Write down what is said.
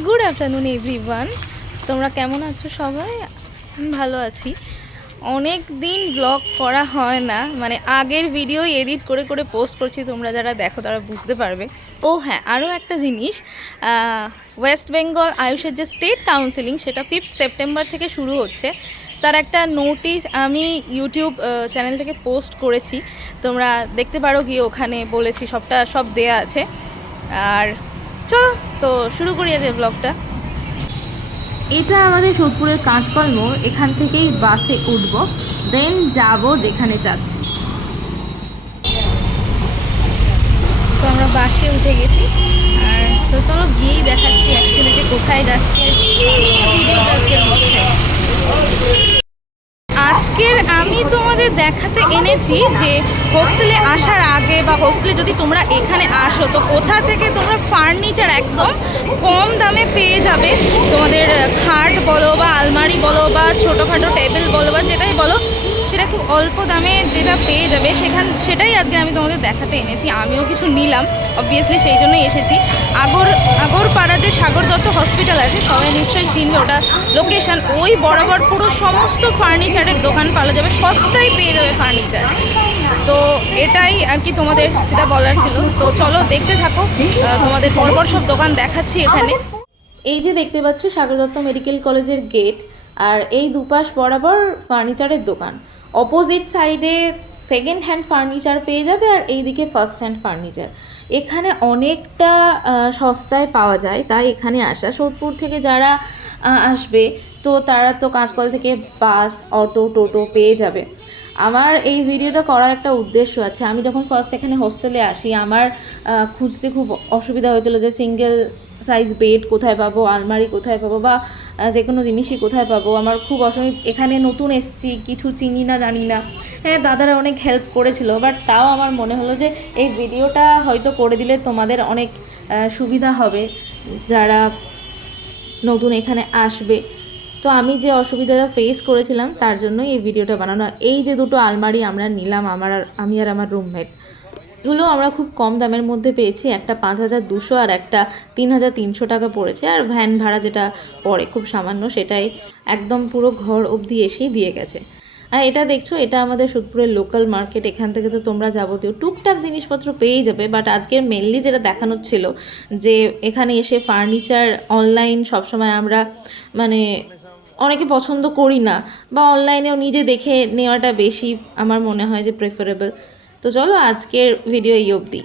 Good afternoon everyone. তোমরা কেমন আছো সবাই? আমি ভালো আছি। অনেক দিন ব্লগ করা হয় না, মানে আগের ভিডিও এডিট করে করে পোস্ট করছি, তোমরা যারা দেখো তারা বুঝতে পারবে। ও হ্যাঁ, আরও একটা জিনিস, ওয়েস্ট বেঙ্গল আয়ুষের যে স্টেট কাউন্সিলিং সেটা 5 সেপ্টেম্বর থেকে শুরু হচ্ছে। তার একটা নোটিশ আমি ইউটিউব চ্যানেল থেকে পোস্ট করেছি, তোমরা দেখতে পারো গিয়ে, ওখানে বলেছি সব দেয়া আছে। আর চলো তো শুরু করি আজকে ব্লগটা। এটা আমাদের সোদপুরের কাঁচকল মোড়, এখান থেকেই বাসে উঠবো, দেন যাব যেখানে যাচ্ছি। তো আমরা বাসে উঠে গেছি, আর তো চলো গিয়েই দেখাচ্ছি অ্যাকচুয়ালি যে কোথায় যাচ্ছি আর কি ভিডিওটা আজকের হচ্ছে। আজকের আমি তোমাদের দেখাতে এনেছি যে হোস্টেলে আসার আগে বা হোস্টেলে যদি তোমরা এখানে আসো তো কোথা থেকে তোমরা ফার্নিচার একদম কম দামে পেয়ে যাবে। তোমাদের খাট বলো বা আলমারি বলো বা ছোটোখাটো টেবিল বলো বা যেটাই বলো, সেটা খুব অল্প দামে যেটা পেয়ে যাবে সেটাই আজকে আমি তোমাদের দেখাতে এনেছি। আমিও কিছু নিলাম অবভিয়াসলি, সেই জন্যই এসেছি। আগরপাড়া যে সাগর দত্ত হসপিটাল আছে, সবাই নিশ্চয়ই চিনবে, ওটা লোকেশান। ওই বরাবর পুরো সমস্ত ফার্নিচারের দোকান পাওয়া যাবে, সস্তায় পেয়ে যাবে ফার্নিচার। তো এটাই আর কি তোমাদের যেটা বলার ছিল। তো চলো দেখতে থাকো, তোমাদের পরপর সব দোকান দেখাচ্ছি এখানে। এই যে দেখতে পাচ্ছ সাগর দত্ত মেডিকেল কলেজের গেট, আর এই দুপাশ বরাবর ফার্নিচারের দোকান। অপোজিট সাইডে সেকেন্ড হ্যান্ড ফার্নিচার পেয়ে যাবে, আর এইদিকে ফার্স্ট হ্যান্ড ফার্নিচার। এখানে অনেকটা সস্তায় পাওয়া যায়, তাই এখানে আসা। সোদপুর থেকে যারা আসবে তো তারা তো কাঁচকল থেকে বাস, অটো, টোটো পেয়ে যাবে। আমার এই ভিডিওটা করার একটা উদ্দেশ্য আছে। আমি যখন ফার্স্ট এখানে হোস্টেলে আসি, আমার খুঁজতে খুব অসুবিধা হয়েছিল যে সিঙ্গেল সাইজ বেড কোথায় পাবো, আলমারি কোথায় পাবো, বা যে কোনো জিনিসই কোথায় পাবো। আমার খুব অসুবিধা, এখানে নতুন এসেছি, কিছু চিনি না, জানি না। হ্যাঁ, দাদারা অনেক হেল্প করেছিল, বাট তাও আমার মনে হলো যে এই ভিডিওটা হয়তো করে দিলে তোমাদের অনেক সুবিধা হবে যারা নতুন এখানে আসবে। তো আমি যে অসুবিধাটা ফেস করেছিলাম তার জন্যই এই ভিডিওটা বানানো। এই যে দুটো আলমারি আমরা নিলাম, আমি আর আমার রুমমেট, এগুলো আমরা খুব কম দামের মধ্যে পেয়েছি। একটা 5,200 আর একটা 3,300 টাকা পড়েছে। আর ভ্যান ভাড়া যেটা পড়ে খুব সামান্য, সেটাই একদম পুরো ঘর অবধি এসেই দিয়ে গেছে। আর এটা দেখছো, এটা আমাদের সোদপুরের লোকাল মার্কেট। এখান থেকে তো তোমরা যাবতীয় টুকটাক জিনিসপত্র পেয়েই যাবে। বাট আজকে মেনলি যেটা দেখানোর ছিল যে এখানে এসে ফার্নিচার অনলাইন সবসময় আমরা মানে অনেকে পছন্দ করি না, বা অনলাইনেও নিজে দেখে নেওয়াটা বেশি আমার মনে হয় যে প্রেফারেবল। তো চলো আজকের ভিডিও এই অবধি।